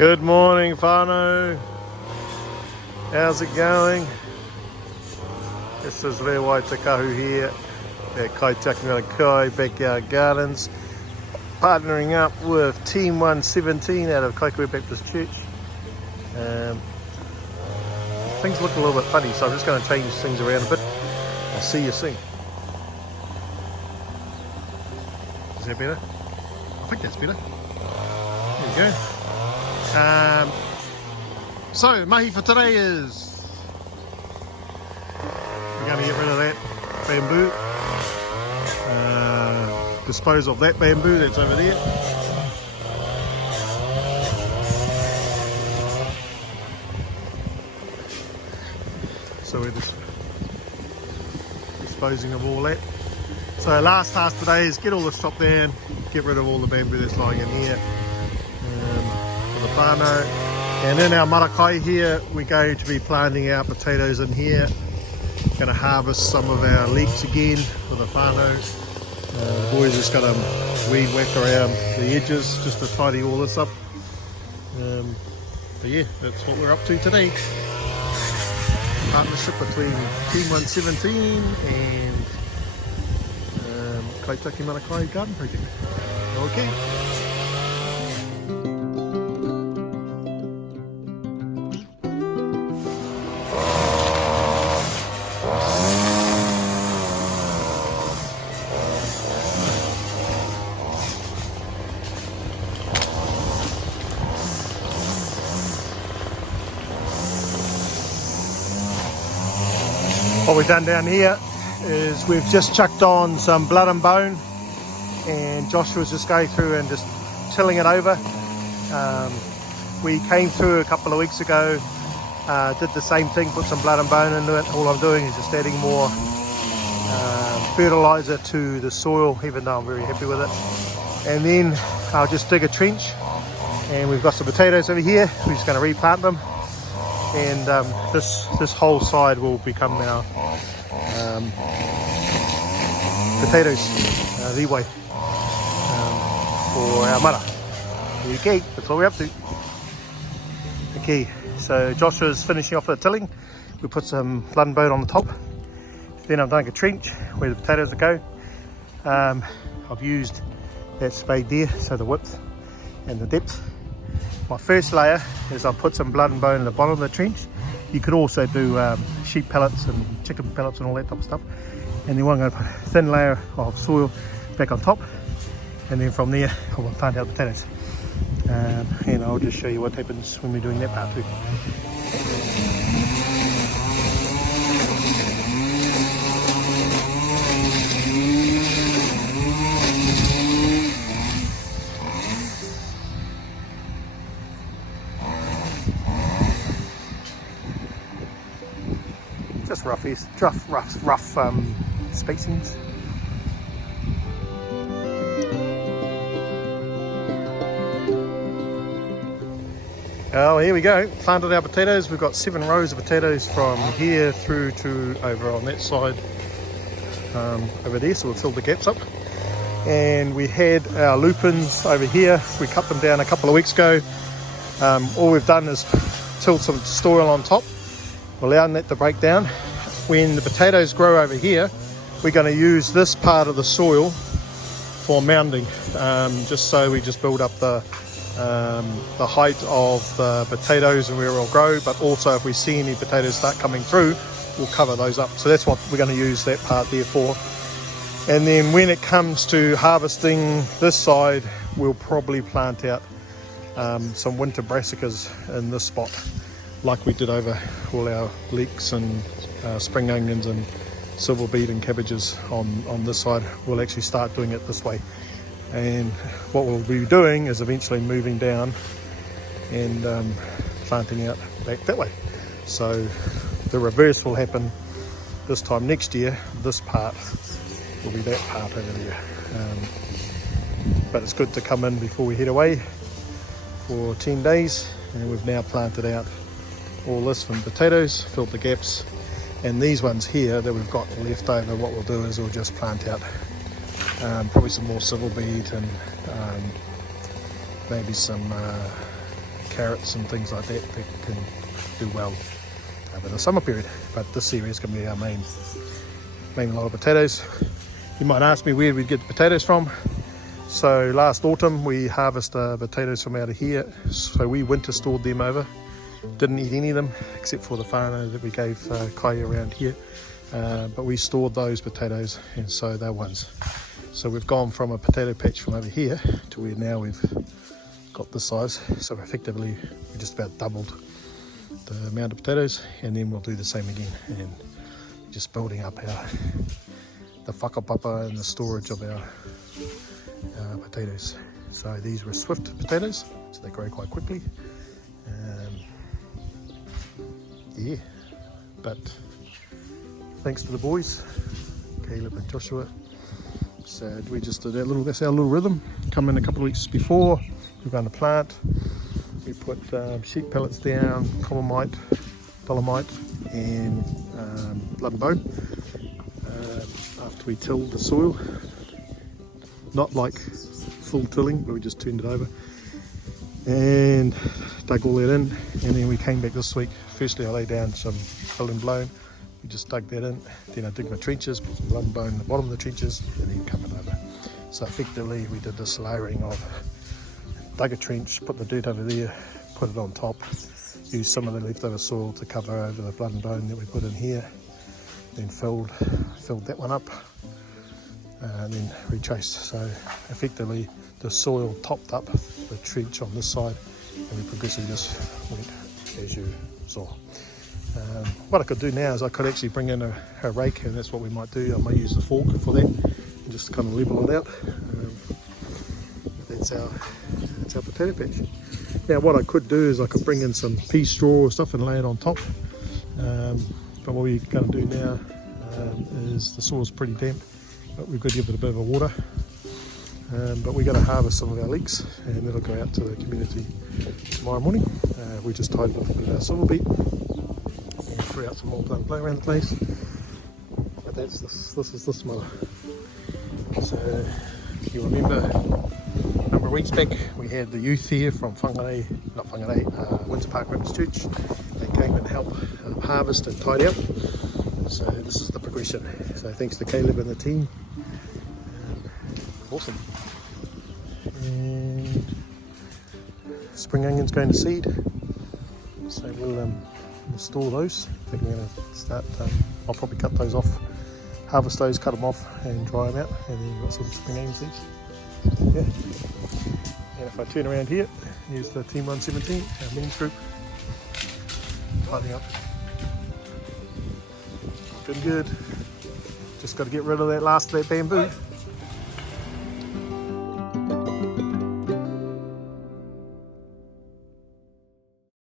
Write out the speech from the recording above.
Good morning, whānau. How's it going? This is Rewai Takahu here at Kaitiaki Backyard Gardens, partnering up with Team 117 out of Kaikohe Baptist Church. Things look a little bit funny, so I'm just going to change things around a bit. I'll see you soon. Is that better? I think that's better. There you go. So mahi for today is we're going to get rid of that bamboo, dispose of that bamboo that's over there. So we're just disposing of all that. So last task today is get all this chopped down, get rid of all the bamboo that's lying in here. The whānau. And in our marakai here, we're going to be planting our potatoes in here. Going to harvest some of our leeks again for the whānau. The boys just got to weed whack around the edges just to tidy all this up. But yeah, that's what we're up to today. Partnership between Team 117 and Kaitiaki Marakai Garden Project. Okay. What we've done down here is we've just chucked on some blood and bone, and Joshua's just going through and just tilling it over. We came through a couple of weeks ago, did the same thing, put some blood and bone into it. All I'm doing is just adding more fertilizer to the soil, even though I'm very happy with it. And then I'll just dig a trench, and we've got some potatoes over here. We're just going to replant them. And this whole side will become our potatoes, leeway for our Māra. Okay, that's what we're up to. Okay, so Joshua's finishing off the tilling. We put some blood and bone on the top. Then I'm doing a trench where the potatoes will go. I've used that spade there, so the width and the depth. My first layer is I'll put some blood and bone in the bottom of the trench. You could also do sheep pellets and chicken pellets and all that type of stuff. And then I'm going to put a thin layer of soil back on top. And then from there, I will plant out the potatoes. And I'll just show you what happens when we're doing that part too. Just rough spacings. Oh, here we go. Planted our potatoes. We've got 7 rows of potatoes from here through to over on that side, over there. So we'll fill the gaps up. And we had our lupins over here. We cut them down a couple of weeks ago. All we've done is tilt some soil on top, allowing that to break down. When the potatoes grow over here, we're going to use this part of the soil for mounding, just so we just build up the height of the potatoes and where it'll grow. But also, if we see any potatoes start coming through, we'll cover those up. So that's what we're going to use that part there for. And then when it comes to harvesting this side, we'll probably plant out some winter brassicas in this spot, like we did over all our leeks and spring onions and silver beet and cabbages on this side. We'll actually start doing it this way, and what we'll be doing is eventually moving down and planting out back that way. So the reverse will happen this time next year. This part will be that part over there, but it's good to come in before we head away for 10 days. And we've now planted out all this from potatoes, filled the gaps, and these ones here that we've got left over, what we'll do is we'll just plant out probably some more silver beet and maybe some carrots and things like that can do well over the summer period. But this area is going to be our main lot of potatoes. You might ask me where we'd get the potatoes from. So last autumn we harvested potatoes from out of here, so we winter stored them over. Didn't eat any of them except for the whānau that we gave kai around here, but we stored those potatoes, and so they're ones. So we've gone from a potato patch from over here to where now we've got this size, so effectively we just about doubled the amount of potatoes, and then we'll do the same again, and just building up the whakapapa and the storage of our potatoes. So these were swift potatoes, so they grow quite quickly. Yeah, but thanks to the boys, Caleb and Joshua. So we just did that's our little rhythm. Come in a couple of weeks before, we're going to plant. We put sheep pellets down, common dolomite and blood and bone after we tilled the soil. Not like full tilling, but we just turned it over and dug all that in, and then we came back this week. Firstly I laid down some blood and blown, we just dug that in, then I dig my trenches, put some blood and bone in the bottom of the trenches, and then come it over. So effectively we did this layering of dug a trench, put the dirt over there, put it on top, used some of the leftover soil to cover over the blood and bone that we put in here, then filled that one up, and then retraced. So effectively the soil topped up the trench on this side, and we progressively just went as you saw. What I could do now is I could actually bring in a rake, and that's what we might do. I might use the fork for that and just kind of level it out. That's our potato patch. Now what I could do is I could bring in some pea straw or stuff and lay it on top, but what we're going to do now is the soil's pretty damp, but we've got to give it a bit of a water. But we're going to harvest some of our leeks, and it'll go out to the community tomorrow morning. We just tied it off with our silver beet and threw out some more plant play around the place. But that's this is this mother. So you remember a number of weeks back we had the youth here from Windsor Park Baptist Church. They came and helped harvest and tidy up. So this is the progression. So thanks to Caleb and the team. Awesome. And spring onions going to seed, so we'll store those. I think we're going to start, I'll probably cut those off, harvest those, cut them off and dry them out, and then you've got some spring onion seeds. Yeah. And if I turn around here, here's the Team 117, our men's group, tidying up. Looking good. Just got to get rid of that bamboo.